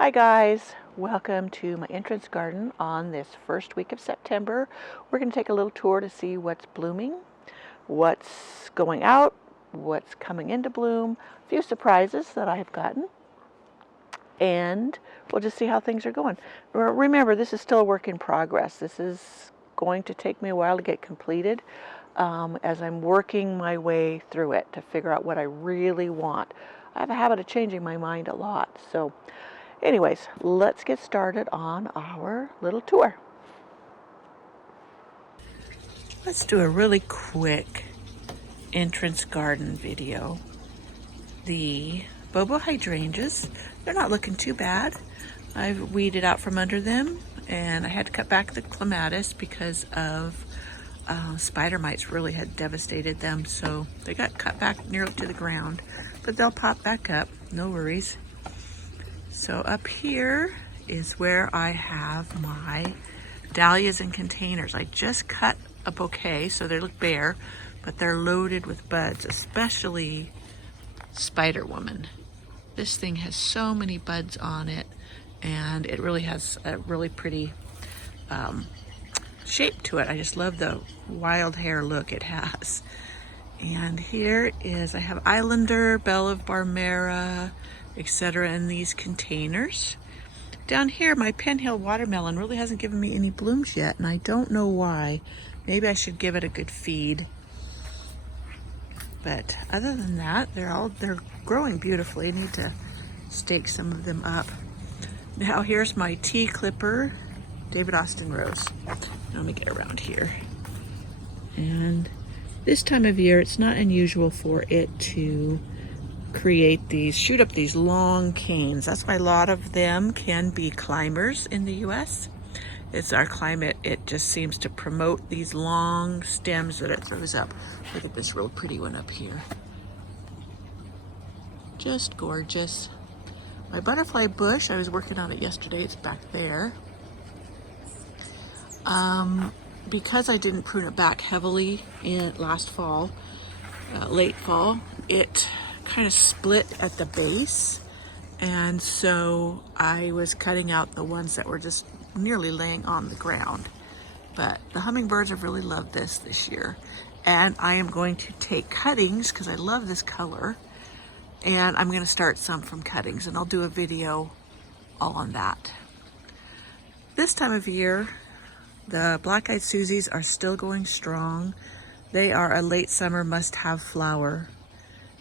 Hi guys, welcome to my entrance garden on this first week of September. We're going to take a little tour to see what's blooming, what's going out, what's coming into bloom, a few surprises that I have gotten, and we'll just see how things are going. Remember, this is still a work in progress. This is going to take me a while to get completed as I'm working my way through it to figure out what I really want. I have a habit of changing my mind a lot, so anyways, let's get started on our little tour. Let's do a really quick entrance garden video. The Bobo hydrangeas, they're not looking too bad. I've weeded out from under them, and I had to cut back the clematis because of spider mites really had devastated them, so they got cut back nearly to the ground, but they'll pop back up, no worries. So up here is where I have my dahlias in containers. I just cut a bouquet, so they look bare, but they're loaded with buds, especially Spider Woman. This thing has so many buds on it, and it really has a really pretty shape to it. I just love the wild hair look it has. And here is, I have Islander, Belle of Barmera, etc. in these containers. Down here, my Penhill watermelon really hasn't given me any blooms yet, and I don't know why. Maybe I should give it a good feed. But other than that, they're growing beautifully. I need to stake some of them up. Now here's my tea clipper, David Austin rose. Let me get around here. And this time of year, it's not unusual for it to shoot up these long canes. That's why a lot of them can be climbers in the US. It's our climate, it just seems to promote these long stems that it throws up. Look at this real pretty one up here. Just gorgeous. My butterfly bush, I was working on it yesterday, it's back there. Because I didn't prune it back heavily in last fall, late fall, it kind of split at the base, and so I was cutting out the ones that were just nearly laying on the ground. But the hummingbirds have really loved this year, and I am going to take cuttings because I love this color, and I'm going to start some from cuttings, and I'll do a video all on that. This time of year, the black-eyed Susies are still going strong. They are a late summer must-have flower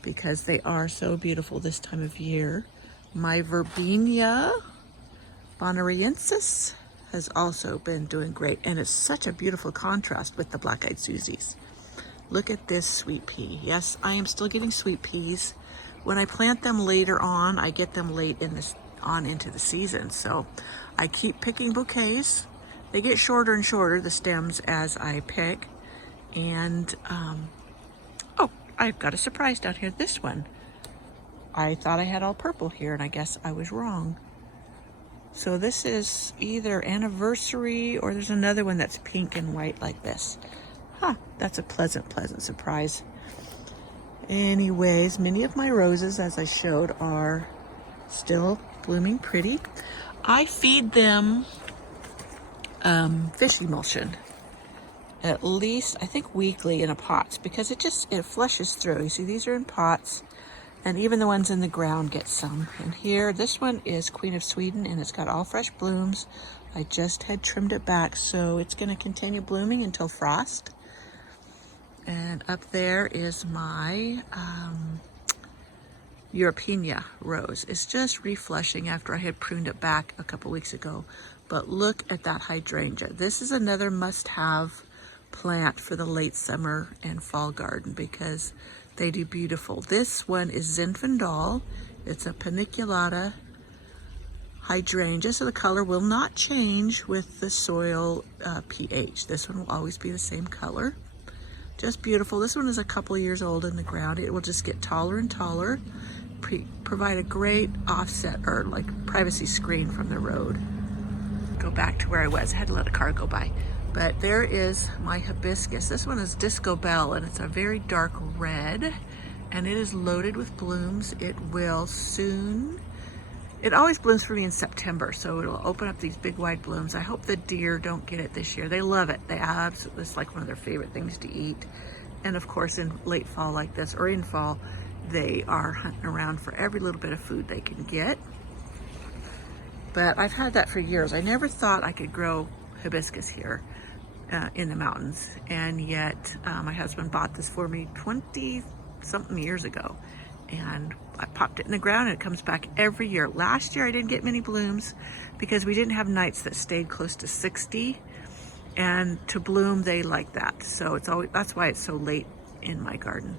because they are so beautiful this time of year. My Verbena bonariensis has also been doing great, and it's such a beautiful contrast with the black-eyed Susies. Look at this sweet pea. Yes, I am still getting sweet peas. When I plant them later on, I get them late into the season, so I keep picking bouquets. They get shorter and shorter, the stems, as I pick. And, oh, I've got a surprise down here. This one. I thought I had all purple here, and I guess I was wrong. So this is either anniversary, or there's another one that's pink and white like this. Huh, that's a pleasant, pleasant surprise. Anyways, many of my roses, as I showed, are still blooming pretty. I feed them fish emulsion at least, I think, weekly in a pots, because it flushes through. You see, these are in pots, and even the ones in the ground get some. And here, this one is Queen of Sweden, and it's got all fresh blooms. I just had trimmed it back, so it's going to continue blooming until frost. And up there is my Europeana rose. It's just reflushing after I had pruned it back a couple weeks ago. But look at that hydrangea. This is another must-have plant for the late summer and fall garden because they do beautiful. This one is Zinfandel. It's a paniculata hydrangea, so the color will not change with the soil pH. This one will always be the same color. Just beautiful. This one is a couple years old in the ground. It will just get taller and taller, provide a great offset or like privacy screen from the road. Go back to where I was. I had to let a car go by. But there is my hibiscus. This one is Disco Bell, and it's a very dark red, and it is loaded with blooms. It will soon It always blooms for me in September, so it'll open up these big wide blooms. I hope the deer don't get it this year. They love it. They absolutely, it's like one of their favorite things to eat. And of course, in late fall like this, or in fall, they are hunting around for every little bit of food they can get. But I've had that for years. I never thought I could grow hibiscus here in the mountains. And yet my husband bought this for me 20-something years ago. And I popped it in the ground and it comes back every year. Last year I didn't get many blooms because we didn't have nights that stayed close to 60. And to bloom, they like that. So it's always, that's why it's so late in my garden.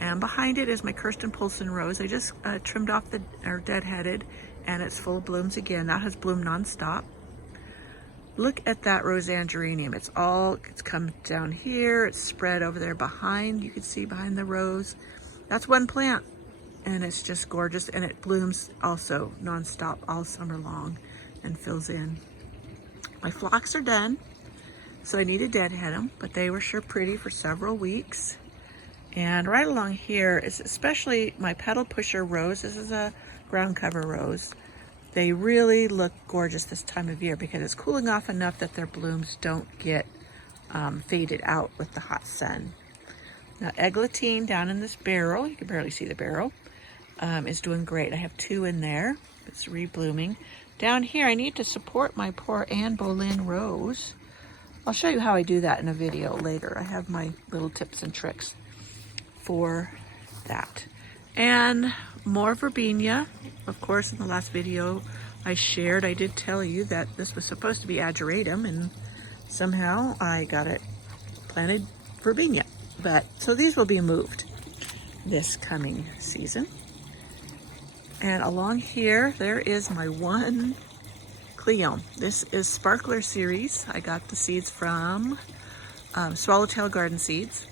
And behind it is my Kirsten Poulsen rose. I just trimmed off or deadheaded, and it's full of blooms again. That has bloomed nonstop. Look at that Roseanne geranium. It's come down here. It's spread over there behind. You can see behind the rose. That's one plant, and it's just gorgeous. And it blooms also nonstop all summer long and fills in. My phlox are done, so I need to deadhead them, but they were sure pretty for several weeks. And right along here is especially my petal pusher rose. This is a ground cover rose. They really look gorgeous this time of year because it's cooling off enough that their blooms don't get faded out with the hot sun. Now eglantine down in this barrel, you can barely see the barrel, is doing great. I have 2 in there. It's reblooming. Down here I need to support my poor Anne Boleyn rose. I'll show you how I do that in a video later. I have my little tips and tricks for that. And more verbena. Of course, in the last video I shared, I did tell you that this was supposed to be ageratum, and somehow I got it planted verbena. But so these will be moved this coming season. And along here, there is my one Cleome. This is Sparkler Series. I got the seeds from Swallowtail Garden Seeds.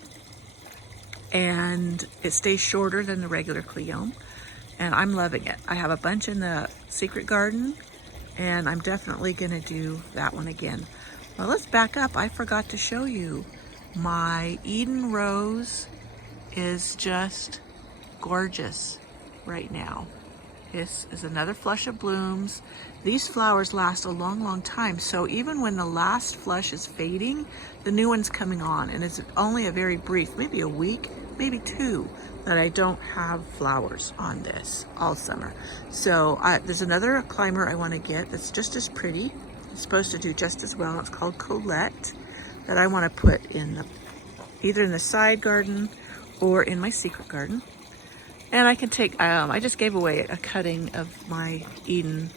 And it stays shorter than the regular Cleome. And I'm loving it. I have a bunch in the secret garden, and I'm definitely gonna do that one again. Well, let's back up. I forgot to show you. My Eden rose is just gorgeous right now. This is another flush of blooms. These flowers last a long, long time. So even when the last flush is fading, the new one's coming on. And it's only a very brief, maybe a week, maybe 2, that I don't have flowers on this all summer. So there's another climber I want to get that's just as pretty. It's supposed to do just as well. It's called Colette, that I want to put in either in the side garden or in my secret garden. And I can take, I just gave away a cutting of my Eden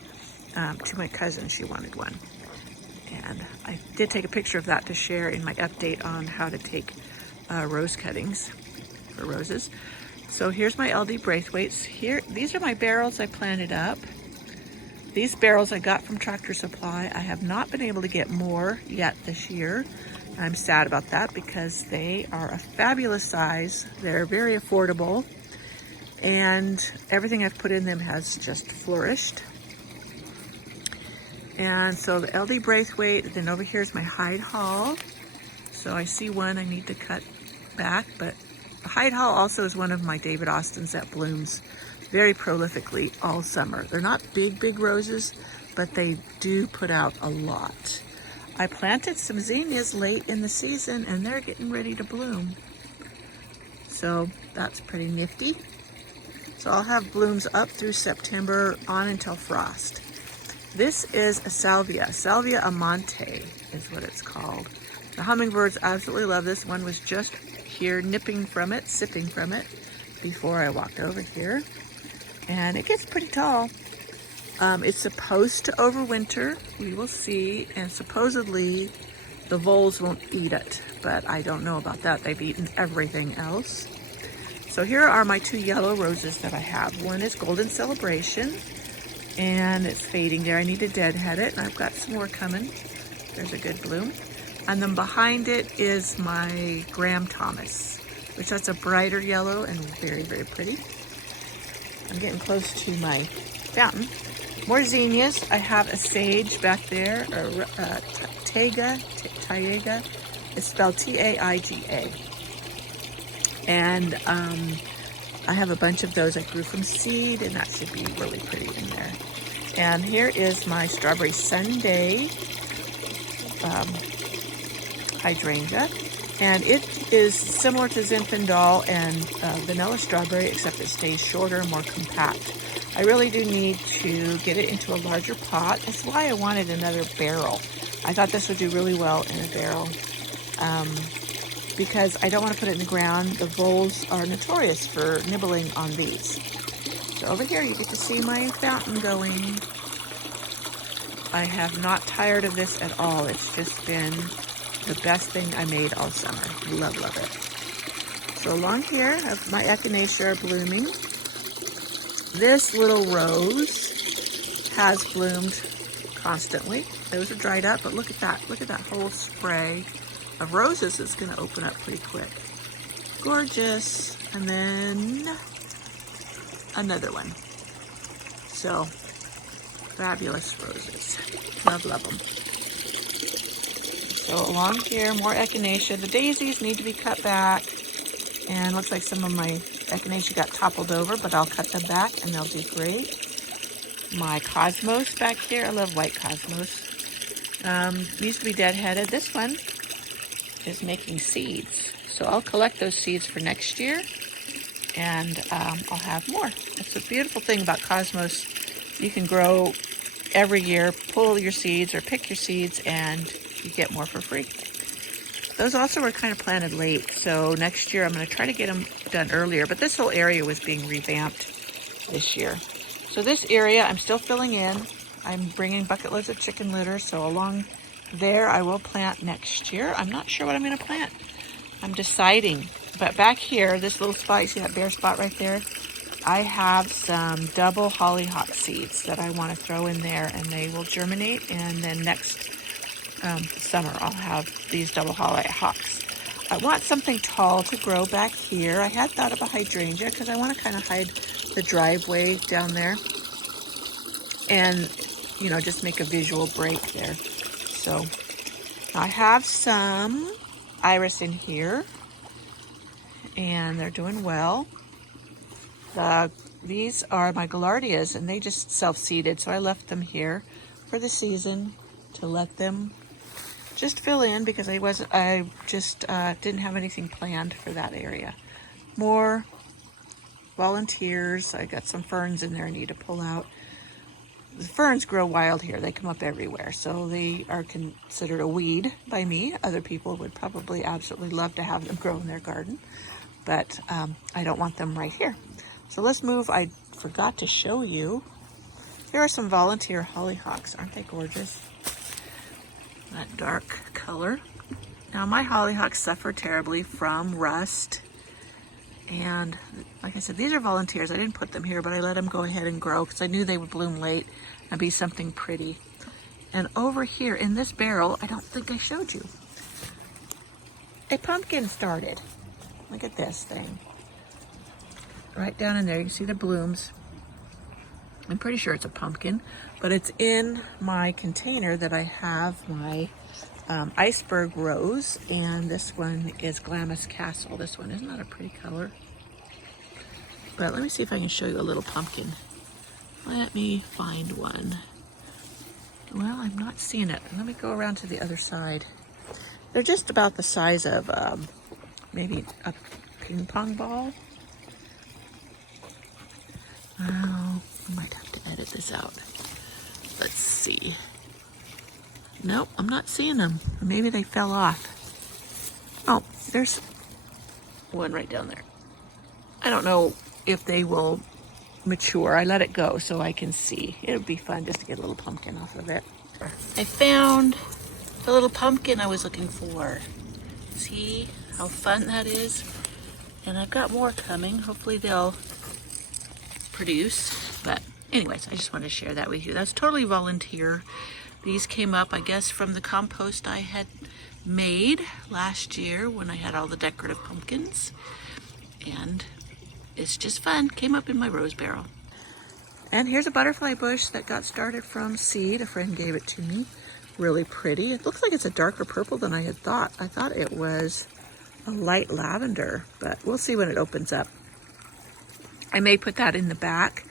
to my cousin. She wanted one. And I did take a picture of that to share in my update on how to take rose cuttings for roses. So here's my LD Braithwaites. These are my barrels I planted up. These barrels I got from Tractor Supply. I have not been able to get more yet this year. I'm sad about that because they are a fabulous size. They're very affordable. And everything I've put in them has just flourished. And so the LD Braithwaite, then over here is my Hyde Hall. So I see one I need to cut back, but the Hyde Hall also is one of my David Austins that blooms very prolifically all summer. They're not big, big roses, but they do put out a lot. I planted some zinnias late in the season and they're getting ready to bloom. So that's pretty nifty. So I'll have blooms up through September on until frost. This is a salvia. Salvia amante is what it's called. The hummingbirds absolutely love this. One was just here nipping from it, sipping from it before I walked over here. And it gets pretty tall. It's supposed to overwinter. We will see. And supposedly the voles won't eat it, but I don't know about that. They've eaten everything else. So here are my 2 yellow roses that I have. One is Golden Celebration, and it's fading there. I need to deadhead it, and I've got some more coming. There's a good bloom. And then behind it is my Graham Thomas, which that's a brighter yellow and very, very pretty. I'm getting close to my fountain. More zinnias. I have a sage back there, or taiga. It's spelled T-A-I-G-A. And I have a bunch of those I grew from seed, and that should be really pretty in there. And here is my strawberry sundae hydrangea. And it is similar to Zinfandel and vanilla strawberry, except it stays shorter and more compact. I really do need to get it into a larger pot. That's why I wanted another barrel. I thought this would do really well in a barrel because I don't want to put it in the ground. The voles are notorious for nibbling on these. So over here you get to see my fountain going. I have not tired of this at all. It's just been the best thing I made all summer. Love, love it. So along here, I have my Echinacea are blooming. This little rose has bloomed constantly. Those are dried up, but look at that. Look at that whole spray of roses. It's going to open up pretty quick. Gorgeous. And then another one. So, fabulous roses. Love, love them. So along here, more Echinacea. The daisies need to be cut back. And looks like some of my Echinacea got toppled over, but I'll cut them back and they'll do great. My cosmos back here. I love white cosmos. Used to be deadheaded. This one is making seeds. So I'll collect those seeds for next year. And I'll have more. That's the beautiful thing about cosmos. You can grow every year, pull your seeds or pick your seeds, and you get more for free. Those also were kind of planted late, so next year I'm going to try to get them done earlier, but this whole area was being revamped this year. So this area I'm still filling in. I'm bringing bucket loads of chicken litter, so along there I will plant next year. I'm not sure what I'm going to plant. I'm deciding, but back here, this little spot, you see that bare spot right there? I have some double hollyhock seeds that I want to throw in there, and they will germinate, and then next summer I'll have these double hollyhocks. I want something tall to grow back here. I had thought of a hydrangea because I want to kind of hide the driveway down there and, you know, just make a visual break there. So I have some iris in here and they're doing well. These are my gaillardias and they just self-seeded, so I left them here for the season to let them just fill in because I just didn't have anything planned for that area. More volunteers. I got some ferns in there I need to pull out. The ferns grow wild here. They come up everywhere, so they are considered a weed by me. Other people would probably absolutely love to have them grow in their garden, but I don't want them right here. So let's move. I forgot to show you. Here are some volunteer hollyhocks. Aren't they gorgeous? That dark color. Now my hollyhocks suffer terribly from rust, and like I said, these are volunteers. I didn't put them here, but I let them go ahead and grow because I knew they would bloom late and be something pretty. And over here in this barrel, I don't think I showed you, a pumpkin started. Look at this thing right down in there. You can see the blooms. I'm pretty sure it's a pumpkin, but it's in my container that I have my iceberg rose, and this one is Glamis Castle. This one, isn't that a pretty color? But let me see if I can show you a little pumpkin. Let me find one. Well, I'm not seeing it. Let me go around to the other side. They're just about the size of maybe a ping pong ball. Oh, I might have to edit this out. Let's see. Nope, I'm not seeing them. Or maybe they fell off. Oh, there's one right down there. I don't know if they will mature. I let it go so I can see. It would be fun just to get a little pumpkin off of it. I found the little pumpkin I was looking for. See how fun that is? And I've got more coming. Hopefully they'll produce. But anyways, I just wanted to share that with you. That's totally volunteer. These came up, I guess, from the compost I had made last year when I had all the decorative pumpkins. And it's just fun. Came up in my rose barrel. And here's a butterfly bush that got started from seed. A friend gave it to me. Really pretty. It looks like it's a darker purple than I had thought. I thought it was a light lavender, but we'll see when it opens up. I may put that in the back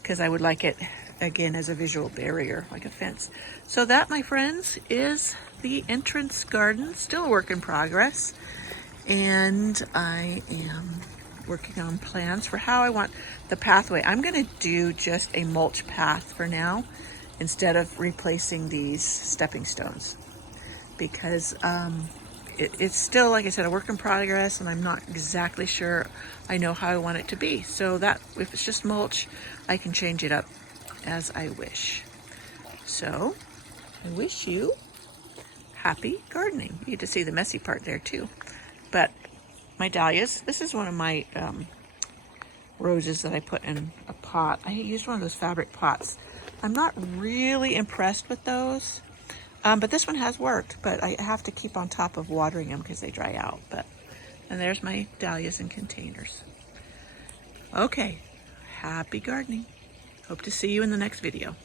because I would like it again, as a visual barrier, like a fence. So that, my friends, is the entrance garden. Still a work in progress. And I am working on plans for how I want the pathway. I'm going to do just a mulch path for now instead of replacing these stepping stones, because it's still, like I said, a work in progress, and I'm not exactly sure I know how I want it to be. So that if it's just mulch, I can change it up as I wish. So I wish you happy gardening. You get to see the messy part there too. But my dahlias, this is one of my roses that I put in a pot. I used one of those fabric pots. I'm not really impressed with those. But this one has worked, but I have to keep on top of watering them because they dry out. And there's my dahlias in containers. Okay, happy gardening. Hope to see you in the next video.